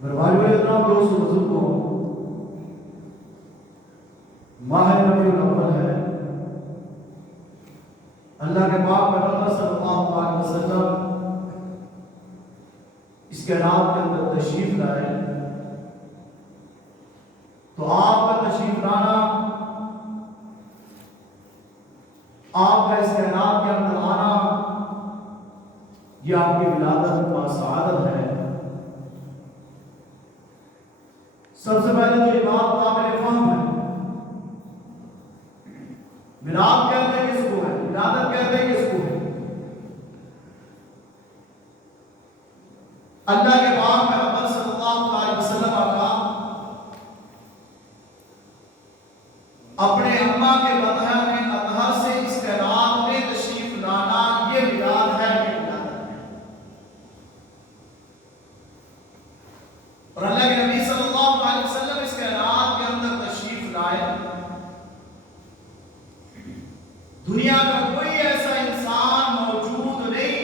میرے بھائیو احترام دوستو بزرگوں، ماہ ربیع الاول ہے۔ اللہ کے پاک پیغمبر صلی اللہ علیہ وسلم اس کائنات کے اندر تشریف لائے، تو آپ کا تشریف لانا، آپ کا اس کائنات کے اندر آنا، یہ آپ کی ولادت با سعادت ہے۔ سب سے پہلے تو یہ بات قابل فہم ہے، میلاد کہتے ہیں کس کو ہے، ولادت کہتے ہیں کس کو ہے؟ اللہ کے پاک پیغمبر صلی اللہ علیہ وسلم کا اپنے اماں کے بطن اطہر سے اس کائنات میں تشریف لانا، یہ میلاد ہے، یہ ولادت ہے۔ اور اللہ کے نبی صلی اللہ علیہ وسلم اس کائنات کے اندر تشریف لائے۔ دنیا کا کوئی ایسا انسان موجود نہیں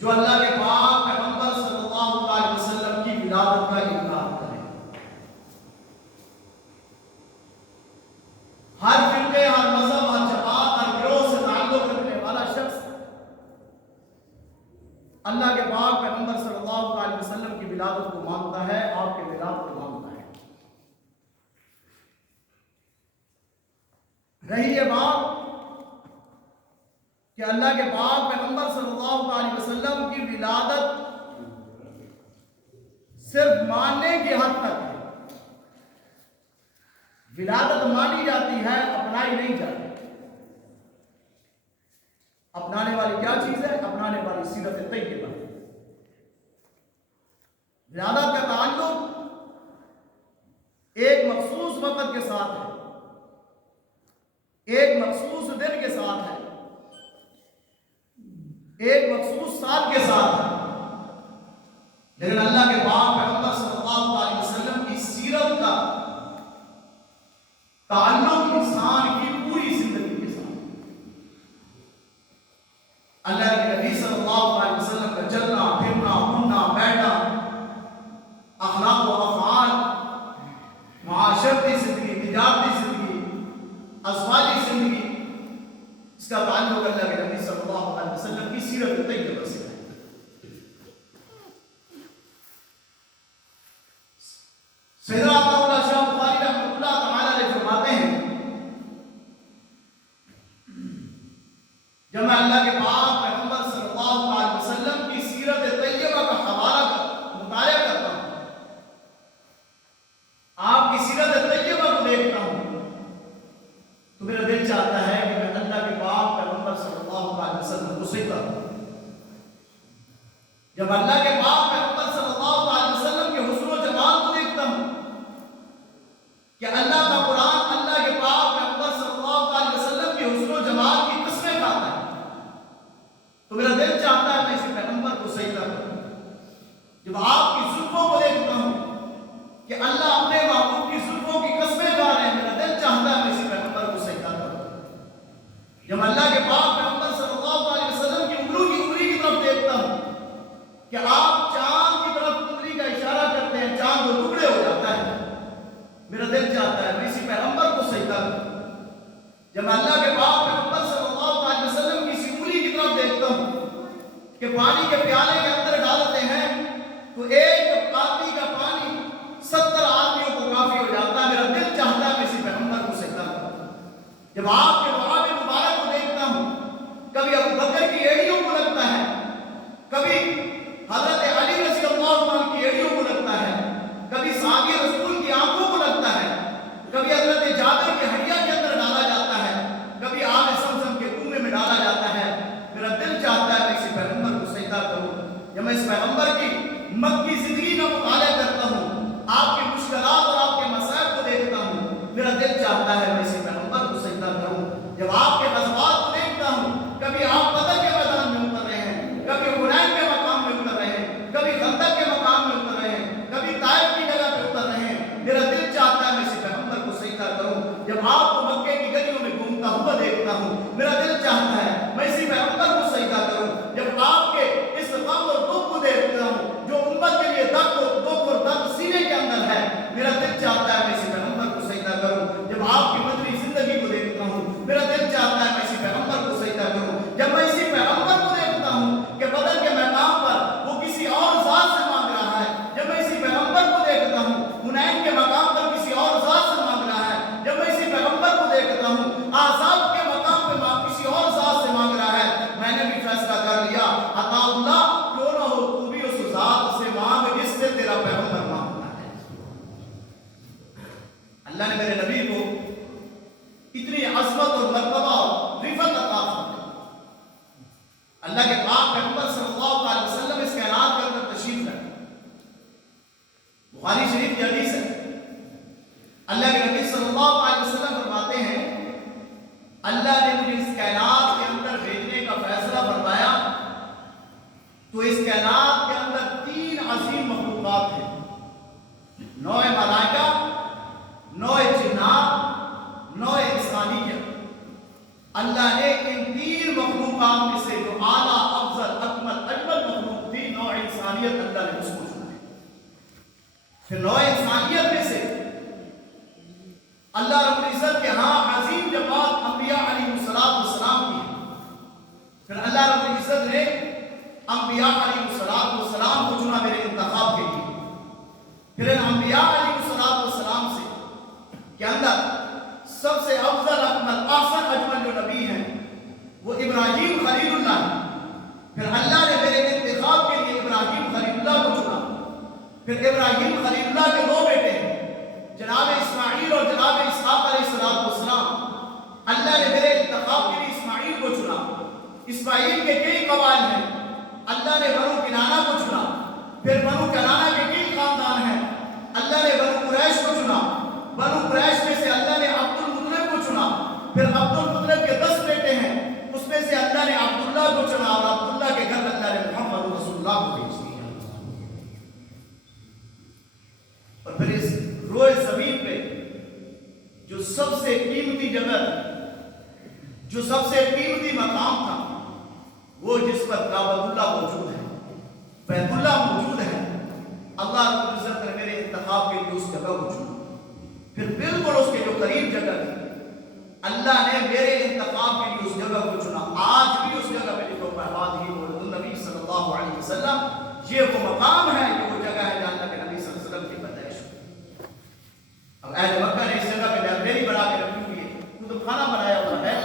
جو اللہ کے پاک پیغمبر صلی اللہ علیہ وسلم کی ولادت کا انکار کرے۔ ہر فرقے، ہر مذہب، ہر جماعت، ہر گروہ سے تعلق رکھنے والا شخص اللہ کے پاک پیغمبر صلی اللہ علیہ وسلم کی ولادت کو مانتا ہے، آپ کے میلاد کو مانتا ہے۔ رہی یہ بات کہ اللہ کے پاک پیغمبر صلی اللہ علیہ وسلم کی ولادت صرف ماننے کی حد تک ہے۔ ولادت مانی جاتی ہے، اپنائی نہیں جاتی۔ اپنانے والی کیا چیز ہے؟ اپنانے والی سیرت طیبہ۔ ولادت کا تعلق ایک مخصوص وقت کے ساتھ ہے، ایک مخصوص دن کے ساتھ ہے، ایک مخصوص سال کے ساتھ ہے۔ لیکن اللہ کے پاک پیغمبر صلی اللہ علیہ وسلم کی سیرت کا تعلق انسان کی پوری زندگی کے ساتھ۔ اللہ کے نبی صلی اللہ علیہ وسلم کا چلنا، پھرنا، اٹھنا، بیٹھنا، اخلاق و افعال، معاشرتی زندگی، تجارتی زندگی، ازواجی زندگی، اس کا تعلق اللہ کے نبی صلی اللہ علیہ وسلم کی سیرت طیبہ سے ہے۔ سیدنا عطا اللہ شاہ بخاری رحمۃ اللہ تعالی علیہ فرماتے ہیں، جب میں اللہ کے پاک پیغمبر صلی اللہ علیہ وسلم کی سیرت طیبہ کا مطالعہ کرتا ہوں، آپ کی سیرت طیبہ کو دیکھتا ہوں، تو میرا دل چاہتا ہے کہ میں اللہ کے پاک پیغمبر صلی اللہ علیہ وسلم کو سجدہ کروں۔ جب اللہ کے پاک پیغمبر صلی اللہ علیہ وسلم کے حسن و جمال کو دیکھتا ہوں کہ اللہ کا قرآن اللہ کے پاک پیغمبر صلی اللہ علیہ وسلم کے حسن و جمال کی قسمیں کھاتا ہے، تو میرا دل چاہتا ہے میں اس پیغمبر کو سجدہ کروں۔ جب آپ کی زلفوں کو دیکھتا ہوں کہ اللہ اپنے محبوب کی زلفوں کی قسمیں کھا رہے ہیں، میرا دل چاہتا ہے میں اس پیغمبر کو سجدہ کروں۔ جب اللہ کے پاک پیغمبر صلی اللہ علیہ وسلم کی انگلی کی طرف دیکھتا ہوں کہ آپ چاند کی طرف انگلی کا اشارہ کرتے ہیں، چاند دو ٹکڑے ہو جاتا ہے، میرا دل چاہتا ہے میں اسی پیغمبر کو سجدہ کروں۔ جب میں اللہ کے پاک پیغمبر صلی اللہ علیہ وسلم کی انگلی کی طرف دیکھتا ہوں کہ پانی کے پیالے کے اندر ڈالتے ہیں تو ایک آدمی کا پانی 70 آدمیوں کو کافی ہو جاتا ہے، میرا دل چاہتا ہے میں اسی پیغمبر کو سجدہ کروں۔ جب آپ کے بابا مبارک کو دیکھتا ہوں، کبھی ابو بکر کی ایڑیوں کو لگتا ہے، کبھی حضرت علی رضی اللہ عنہ کی ایڑیوں کو لگتا ہے، کبھی ساقی رسول کی آنکھوں کو لگتا ہے، کبھی حضرت جابر کی ہڈیاں کے اندر ڈالا جاتا ہے، کبھی آب زمزم کے کنویں میں ڈالا جاتا ہے، میرا دل چاہتا ہے میں اسی پیغمبر کو سجدہ کروں۔ جب میں اس پیغمبر کی مکی زندگی کا مطالعہ کرتا ہوں، آپ کی مشکلات اور آپ کے مسائل کو دیکھتا ہوں، میرا دل چاہتا ہے میں اسی پیغمبر کو سجدہ کروں۔ جب آپ کے غزوات کو دیکھتا ہوں، کبھی آپ بدر کے میدان میں اتر رہے ہیں، کبھی حنین کے مقام میں اتر رہے ہیں، کبھی خندق کے مقام میں اتر رہے ہیں، کبھی طائف کی جگہ پہ اتر رہے ہیں، میرا دل چاہتا ہے میں اسی پیغمبر کو سجدہ کروں۔ جب آپ کو مکے کی گلیوں میں گھومتا ہوا دیکھتا ہوں، میرا دل چاہتا ہے میں اسی پیغمبر کو سجدہ کروں۔ جب آپ کے اس غم اور دکھ کو دیکھتا ہوں جو امت کے لیے انسانیت اللہ نے اس کو چنا ہے. پھر نوع انسانیت میں سے اللہ رب العزت کے ہاں عظیم جماعت انبیاء علیہ السلام کی ہے. پھر اللہ رب العزت نے انبیاء علیہ السلام کو چنا میرے انتخاب کے لیے. پھر ان انبیاء علیہ السلام سے کے اندر سب سے افضل اکمل احسن اجمل جو نبی ہیں وہ ابراہیم خلیل اللہ ہے. پھر اللہ نے میرے انتخاب کے لیے ابراہیم خلیل اللہ کو چنا. پھر ابراہیم خلیل اللہ کے دو بیٹے ہیں جناب اسماعیل اور جناب اسحاق علیہ السلام. اللہ نے میرے انتخاب کے لیے اسماعیل کو چنا. اسماعیل کے کئی قبائل ہیں. اللہ نے بنو کنانہ کو چنا. پھر بنو کنانہ کے کئی خاندان ہیں. اللہ نے بنو قریش کو چنا. بنو قریش میں سے اللہ نے عبد المطلب کو چنا. پھر عبد المطلب کے 10 بیٹے ہیں. اس میں سے اللہ نے عبداللہ کو چنا اور عبداللہ کے گھر اللہ نے محمد رسول اللہ کو بھیج دیا. اور پھر اس روئے زمین پہ جو سب سے قیمتی جگہ جو سب سے قیمتی مقام تھا وہ جس پر کعبۃ اللہ موجود ہے, بیت اللہ موجود ہے, اللہ رب العزت نے میرے انتخاب کے لیے اس جگہ کو چنا. پھر بالکل اس کے جو قریب جگہ تھی اللہ نے میرے انتخاب کے لیے اس جگہ کو چنا. آج بھی اس جگہ پہ لکھو پہلاد ہی مولد النبی صلی اللہ علیہ وسلم. یہ وہ مقام ہے, یہ وہ جگہ ہے جہاں اللہ کے نبی صلی اللہ علیہ وسلم کی پیدائش ہوئی. اب اہل مکہ نے اس جگہ پہ لائبریری بنا کے رکھی ہوئی ہے, کتب خانہ بنایا ہوا ہے,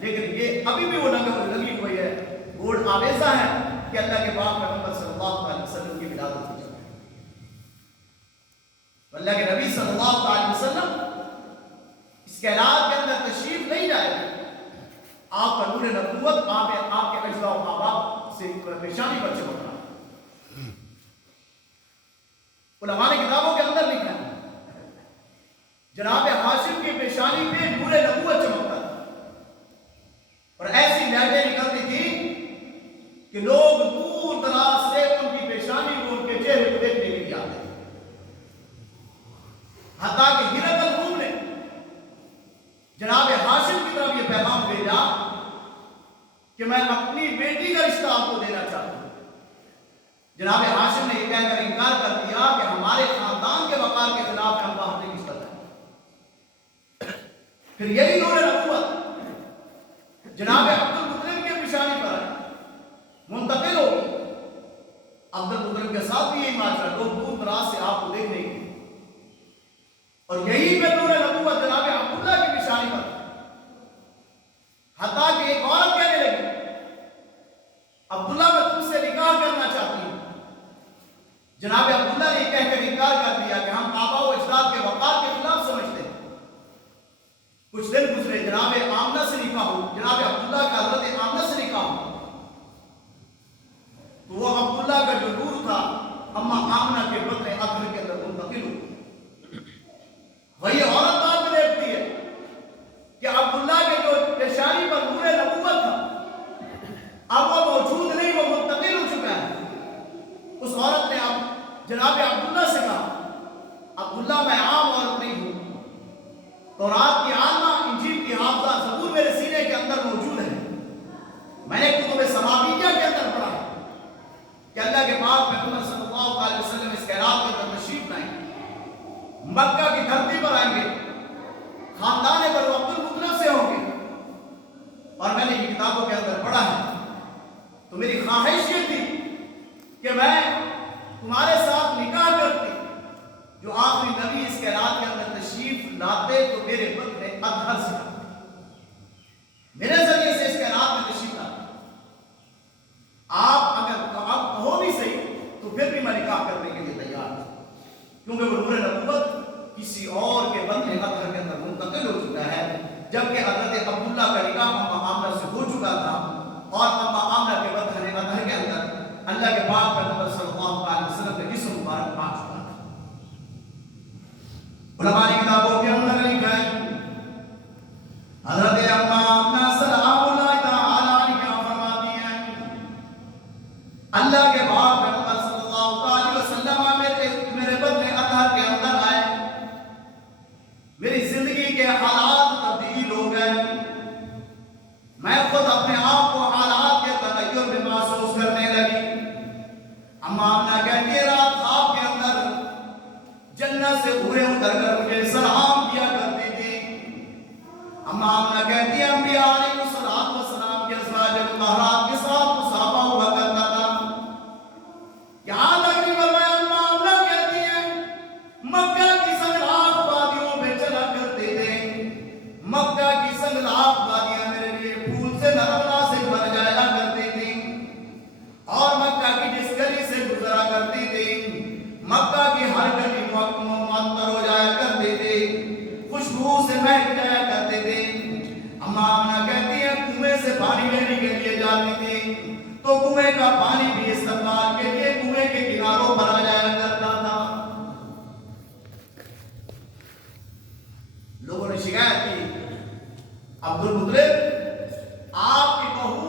لیکن یہ ابھی بھی وہ لگی ہوئی ہے. بورڈ آویزہ ہے کہ اللہ کے پاک محمد صلی اللہ علیہ وسلم کی ولادت ہوئی. اللہ کے نبی صلی اللہ علیہ وسلم اس کائنات کے اندر تشریف نہیں لائے گا. آپ کا نور نبوت آپ کے اجزاء و احباب سے پیشانی پر چمک رہا ہے. علماء نے کتابوں کے اندر لکھا ہے جناب ہاشم کی پیشانی پہ نور نبوت چمکتا تھا اور ایسی لہجیں نکلتی تھی کہ لوگ دور دراز سے ان کی پیشانی کو ان کے چہرے کو دیکھنے کے لیے آتے تھے. حتیٰ کہ ہرقل روم نے جناب ہاشم کی طرف یہ پیغام بھیجا کہ میں اپنی بیٹی کا رشتہ آپ کو دینا چاہتا ہوں. جناب ہاشم نے یہ کہہ کر انکار کر دیا کہ ہمارے خاندان کے وقار کے خلاف ہم باہر نہیں نسبت ہے. پھر یہی نور نبوت جناب عبد المطلب کے پیشانی پر منتقل ہو گئی. عبد المطلب کے ساتھ بھی یہی معاشرہ, لوگ دور دراز سے آپ کو دیکھنے کے لیے, اور یہی پہ نور نبوت جناب عبداللہ کی پیشانی پر. حتیٰ کہ ایک عورت کہنے لگی عبداللہ میں تم سے نکاح کرنا چاہتی ہوں. جناب عبداللہ نے کہہ کر انکار کر دیا کہ ہم آبا و اجداد کے وقار کے خلاف سمجھتے ہیں. کچھ دن گزرے, جناب آمنہ سے نکاح ہو, جناب عبداللہ کا حضرت آمنہ سے نکاح ہو, تو وہ عبداللہ کا جو نور تھا اما آمنہ کے بدن اطہر کے اندر منتقل ہو. وہی عورت بعد میں دیکھتی ہے کہ عبداللہ کے جو پیشانی پر نور نبوت تھا اب وہ موجود نہیں, وہ منتقل ہو چکا ہے. اس عورت نے اب جناب عبداللہ سے کہا عبداللہ میں عام عورت نہیں ہوں, تورات کی عالمہ, انجیل کی حافظہ, زبور میرے سینے کے اندر موجود ہے. میں نے کتب سماویہ کے اندر پڑھا ہے کہ اللہ کے پاک محمد صلی اللہ علیہ وسلم اس کائنات کے اندر تشریف لائیں گے, مکہ کی دھرتی پر آئیں گے, خاندان بنو عبد المطلب سے ہوں گے. اور میں نے یہ کتابوں کے اندر پڑھا ہے. تو میری خواہش یہ تھی کہ میں تمہارے ساتھ نکاح کرتی. جو آخری نبی اس کائنات کے اندر تشریف لاتے تو میرے بدن اطہر سے میرے ذریعے سے اس کائنات میں تشریف لاتے. آپ اگر آپ کہو بھی صحیح تو پھر بھی میں نکاح کرنے کے لیے تیار ہوں, کیونکہ وہ نور نبوت کسی اور کے بدن اطہر کے اندر منتقل ہو چکا ہے. جبکہ حضرت عبداللہ کا نکاح اما آمنہ سے ہو چکا تھا اور اما آمنہ کے بدن اطہر کے اندر اللہ کے پاک محمد صلی اللہ علیہ وسلم کے جسم مبارک آ چکا تھا. علماء کی کتابوں کے اندر لکھا ہے حضرت اما آمنہ سلام اللہ تعالی علیہ فرماتی ہیں اللہ کے پاک محمد صلی اللہ علیہ وسلم میرے بدن اطہر کے اندر آئے, میری زندگی کے حالات تبدیل ہو گئے. اما آمنہ کہتی ہے رات خواب کے اندر جنت سے حوریں اتر کر مجھے سلام کیا کرتی تھی. اما آمنہ کہتی ہے انبیاء علیہ السلام کے ازواج مطہرات کے ساتھ مصافحہ ہوا کرتا تھا. یہاں تک نہیں فرمایا اما آمنہ کہتی ہے مکہ کی سنگلاخ وادیوں میں چلا کرتے تھے. مکہ کی سنگلاخ وادیاں میرے لیے پھول سے نرملا سے بھر جایا کرتی تھی اور مکہ کی جس گلی سے گزرا کرتی تھی مکہ کی ہر گلی معطر ہو جایا کرتی تھی, خوشبو سے مہک جایا کرتے تھے. اما آمنہ کہتی ہے کنویں سے پانی لینے کے لیے جاتی تھی تو کنویں کا پانی بھی استعمال کے لیے کنویں کے کناروں پر آ جایا کرتا تھا. لوگوں نے شکایت کی عبد المطلب آپ کی بہو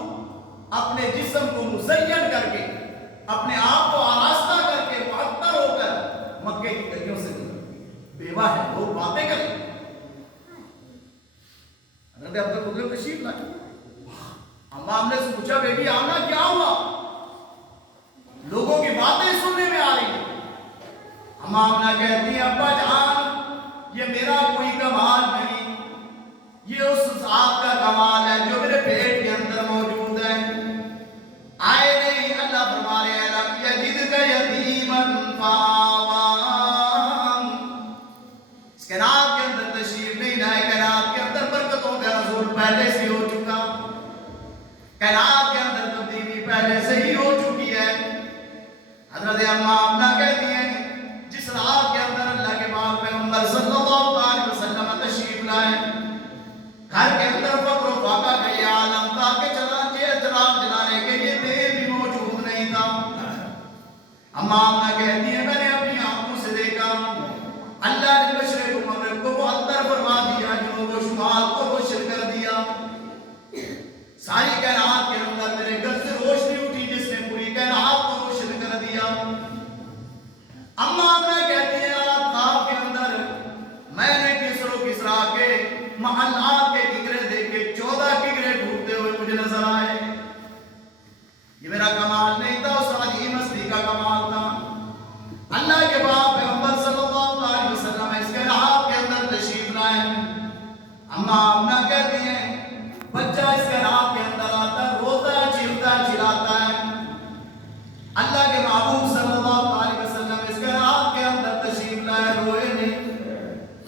اپنے جسم کو مزین کر کے اپنے آپ کو آراستہ کر کے معطر ہو کر مکے کی گلیوں سے بیوہ ہے, لوگ باتیں کریں. حضرت عبد المطلب تشریف لائے. اما ہم نے سے پوچھا بیٹی آمنہ کیا ہوا؟ لوگوں کی باتیں سننے میں آ رہی ہیں. اما آمنہ کہتی ہیں ابا جان یہ میرا کوئی کمال نہیں, یہ اس ذات کا کمال ہے جو میرے پیٹ کے اندر موجود ہے. آئے نہیں اللہ فرما رہے ہیں لم یجدک یتیما فآویٰ. اس کائنات کے اندر تشریف نہیں لائے. کائنات کے اندر برکتوں کا نزول پہلے سے ہو چکا, کائنات کے اندر تبدیلی پہلے سے ہی ہو چکی ہے. حضرت اما آمنہ کہتی ہیں جس رات کے اندر اللہ کے پاک پیغمبر صلی اللہ علیہ وسلم تشریف لائے گھر کے اندر فقر و فاقہ کا یہ عالم تھا کہ چراغ جلانے کے لیے تیل بھی موجود نہیں تھا. اما آمنہ کہتی ہے میں نے اپنی آنکھوں سے دیکھا اللہ نے مشرق و مغرب کو معطر فرما دیا, جنوب و شمال کو روشن کر دیا. ساری کائنات کے اندر میرے گھر سے روشنی اٹھی جس نے پوری کائنات کو روشن کر دیا. اما آمنہ کہتی ہے رات خواب کے اندر میں نے کسر و کسرا کے محلات کے کگرے دیکھے, 14 کگرے ڈوبتے ہوئے مجھے نظر آئے. یہ میرا کمال نہیں تھا, اس عظیم ہستی کا کمال تھا. اللہ کے باپ پیغمبر صلی اللہ علیہ وسلم اس کائنات کے اندر تشریف لائے. اما آمنہ کہتی ہیں بچہ اس کائنات کے اندر آتا ہے, روتا ہے, چیختا ہے, چلاتا ہے. اللہ کے محبوب صلی اللہ علیہ وسلم اس کائنات کے اندر تشریف لائے, روئے نہیں.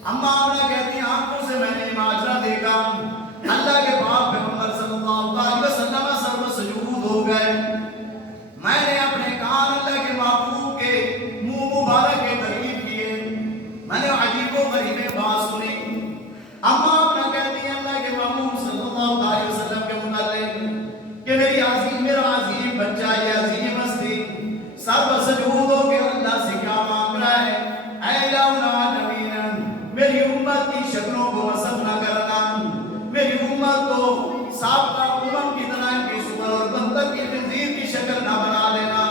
اما آمنہ کہتی ہیں آنکھوں سے میں نے ماجرا دیکھا. اللہ کے باپ پیغمبر صلی اللہ علیہ وسلم سر سجود ہو گئے. میں نے اپنے کان اللہ کے محبوب کے منہ مبارک کے قریب کیے, میں نے عجیب و غریب بات سنی. اما آمنہ کہتی ہیں اللہ کے محبوب صلی اللہ علیہ وسلم کے متعلق کہ میرا عظیم بچہ یہ عظیم ہستی سر سجود ہو کے اللہ سے کیا مانگ رہا ہے, اے الہ العالمین میری امت کی شکلوں کو وصف نہ کرنا, میری امت کو سابقہ امم کی طرح ان کی صور اور بندر کی خنزیر کی شکل نہ بنا دینا,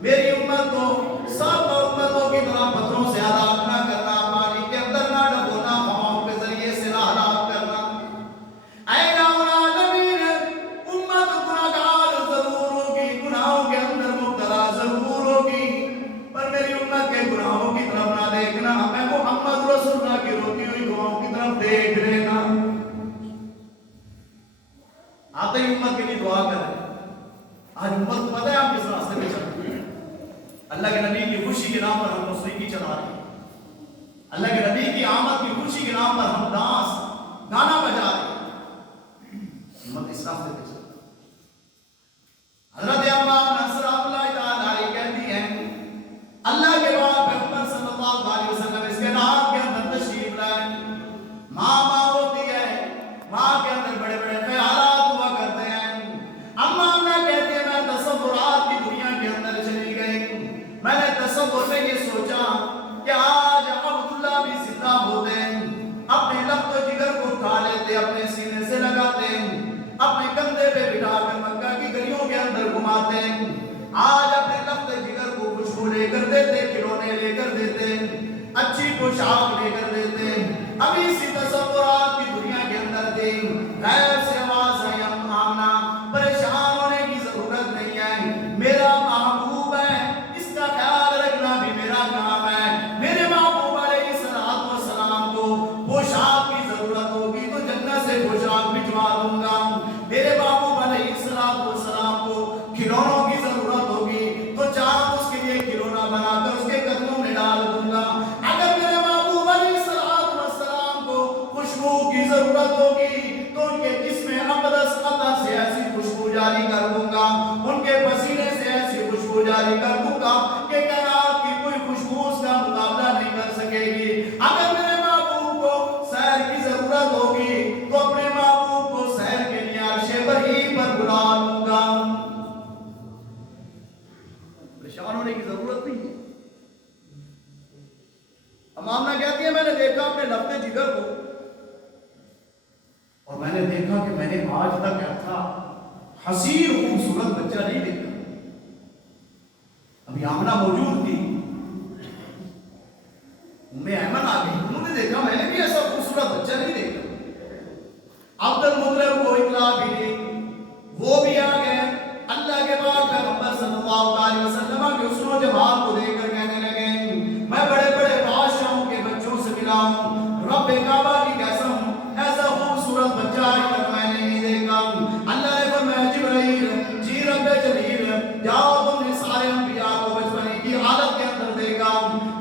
میری امت کو سابقہ امتوں کی طرح پتھروں سے ہلاک نہ کرنا, پانی کے اندر نہ ڈبونا, ہواؤں کے ذریعے سے نہ ہلاک کرنا. اے الہ العالمین امت گناہگار ضرور ہوگی, گناہوں کے اندر مبتلا ضرور ہوگی, پر میری امت کے گناہوں کی طرف نہ دیکھنا, میں محمد رسول اللہ کی روتی ہوئی دعاؤں کی طرف دیکھ لینا. آتے ہی امت کے لیے دعا کریں. آج امت پتہ ہے آپ کس راستے میں چلتے ہیں. اللہ کے نبی کی خوشی کے نام پر ہم موسیقی چلا رہے ہیں, اللہ کے نبی کی آمد کی خوشی کے نام پر ہم ڈانس گانا بجا رہے ہیں. امت اس راستے پہ چلتا ہے. حضرت اما آمنہ رضی اللہ تعالیٰ عنہا کہتی ہیں اللہ کے بعد پیغمبر صلی اللہ علیہ وسلم اس کے نام کے اندر تشریف لائے. ماں ہوتی ہے, ماں کے اندر بڑے بڑے خیالات ہوا کرتے ہیں. اما آمنہ کہتی ہے میں تصورات کی دنیا کے اندر چلی گئی. میں نے تصور میں یہ سوچا کہ آج عبداللہ بھی زندہ ہوتے, اپنے لخت و جگر کو اٹھا لیتے, اپنے سینے سے لگاتے, اپنے کندھے پہ بٹھا کر مکہ کی گلیوں کے اندر گھماتے. آج اپنے لخت جگر کو خوشبو لے کر دیتے, کھلونے لے کر دیتے, اچھی پوشاک لے کر دیتے. ابھی اسی تصورات کی دنیا کے اندر تھے. غیر سے آواز ہے آمنہ, پریشان ہونے کی ضرورت نہیں ہے, میرا محبوب ہے ضرورت ہوگی تو ان کے جسم اقدس قطر سے ایسی خوشبو جاری کر دوں گا، ان کے پسینے سے ایسی خوشبو جاری کر دوں گا کہ کائنات کی کوئی خوشبو اس کا مقابلہ نہیں کر سکے گی۔ اگر میرے محبوب کو سیر کی ضرورت ہوگی تو اپنے محبوب کو سیر کے لیے عرش بری پر بلا لوں گا۔ پریشان ہونے کی ضرورت نہیں ہے۔ امامنا کہتی ہے میں نے دیکھا اپنے لفظ جگر کو اور میں نے دیکھا کہ میں نے آج تک ایسا حسین خوبصورت بچہ نہیں دیکھا۔ ابھی آمنہ موجود تھی، ایمن آ گئی، انہوں نے دیکھا میں نے بھی ایسا خوبصورت بچہ نہیں دیکھا۔ عبد المطلب کو اطلاع ملی، وہ بھی آ گئے، اللہ کے پاک پیغمبر صلی اللہ علیہ وسلم کے حسن و جمال کو دیکھ کر کہنے لگے میں بڑے بڑے بادشاہوں کے بچوں سے ملا ہوں، رب کعبہ کی قسم ایسا خوبصورت بچہ آج تک میں نے نہیں دیکھا۔ اللہ نے فرمایا جبرائیل جی رب جلیل جاؤ، تم نے سارے انبیاء کو بچپنے کی حالت کے اندر دیکھا،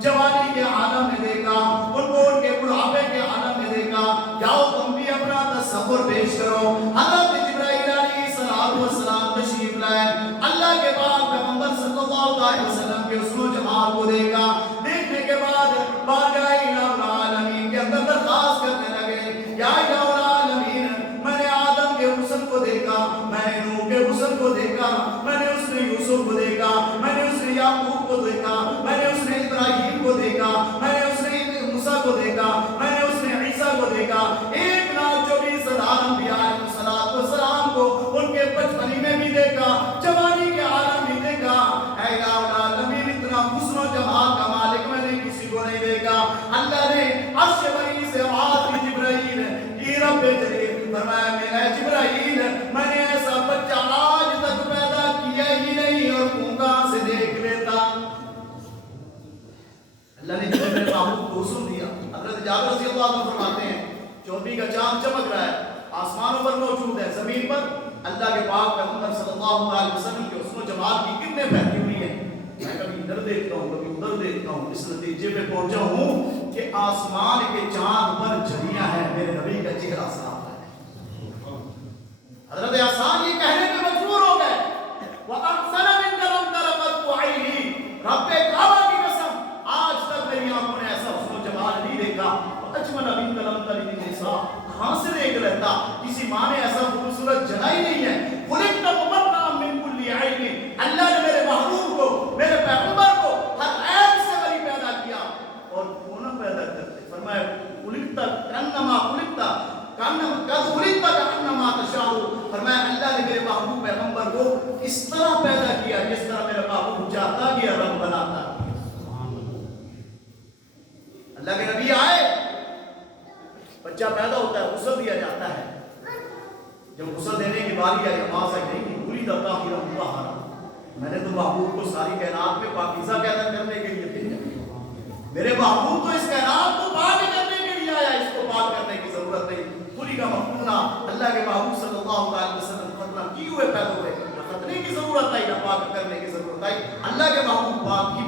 جوانی کے عالم میں دیکھا، ان کو ان کے بڑھاپے کے عالم میں دیکھا، جاؤ تم بھی اپنا تصور پیش کرو۔ حضرت جبرائیل علیہ السلام تشریف لائے، اللہ کے پاک پیغمبر صلی اللہ علیہ وسلم کے حسن و جمال کو دیکھا، دیکھنے کے بعد بارگاہ الہ العالمین کے اندر درخواست کرنے لگے یا الہ العالمین میں نے آدم کے حسن کو دیکھا، میں نے نوح کے حسن کو دیکھا، میں نے اس نے یوسف کو دیکھا، میں نے اس نے یعقوب کو دیکھا، میں نے اس نے ابراہیم کو دیکھا، میں نے اس نے موسیٰ کو دیکھا، میں نے اس نے عیسیٰ کو دیکھا، 1,24,000 انبیاء علیہ السلام کو ان کے بچپنی میں بھی دیکھا، جوانی کے عالم بھی دیکھا۔ اے الہ العالمین اتنا حسن و جمال کا مالک میں نے کسی کو نہیں دیکھا۔ اللہ نے عرش بری سے آواز دی جبرائیل کی رب جلیل فرمایا میرا جبرائیل میں نے ایسا بچہ آج تک پیدا کیا ہی نہیں اور تو کہاں سے دیکھ لیتا۔ اللہ نے جب میرے محبوب کو حسن دیا، حضرت جابر رضی اللہ عنہ فرماتے ہیں 24 کا چاند چمک رہا ہے، آسمانوں پر موجود ہے، زمین پر اللہ کے پاک پیغمبر صلی اللہ علیہ وسلم کے حسن و جمال کی کتنے پھیلی ہوئی ہیں۔ میں کبھی ادھر دیکھتا ہوں کبھی ادھر دیکھتا ہوں، اس نتیجے پہ پہنچا ہوں کہ آسمان کے چاند پر جھریاں ہیں، میرے نبی کا چہرہ صاف ہے۔ حضرت حسان یہ کہنے پہ مجبور ہو گئے وَأَحْسَنَ مِنْكَ لَمْ تَرَ قَطُّ عَيْنِي، رب کعبہ کی قسم آج تک میری آنکھوں نے ایسا حسن و جمال نہیں دیکھا۔ وَأَجْمَلَ مِنْكَ لَمْ تَلِدِ النِّسَاءُ، کہاں سے دیکھ لیتا، کسی ماں نے ایسا خوبصورت جنا ہی نہیں ہے۔ خُلِقْتَ مُبَرَّأً مِنْ كُلِّ عَيْبٍ، اللہ نے میرے محبوب کو میرے پیغمبر کو ہر عیب سے بری پیدا کیا اور کون پیدا کرتے، فرمایا خُلِقْتَ كَأَنَّمَا خُلِقْتَ كَأَنَّمَا تَشَاءُ، فرمایا اللہ نے میرے محبوب پیغمبر کو اس طرح پیدا کیا جس طرح میرا محبوب چاہتا گیا رب بناتا۔ اللہ کے نبی آئے، بچہ پیدا ہوتا ہے، غسل دیا جاتا ہے، جب غسل دینے کی باری آئی آواز آئی نہیں پوری دفعہ ہوا میں نے تو محبوب کو ساری کائنات میں پاکیزہ پیدا کرنے کے لیے بھیجا، میرے محبوب تو اس کائنات کو پاک کرنے کے لیے آیا، اس کو پاک کرنے کی ضرورت نہیں۔ پوری کا مفہوم اللہ کے محبوب صلی اللہ علیہ وسلم ختنہ کیے ہوئے پیدا ہوئے، نہ ختنے کی ضرورت آئی نہ پاک کرنے کی ضرورت آئی، اللہ کے محبوب پاک ہی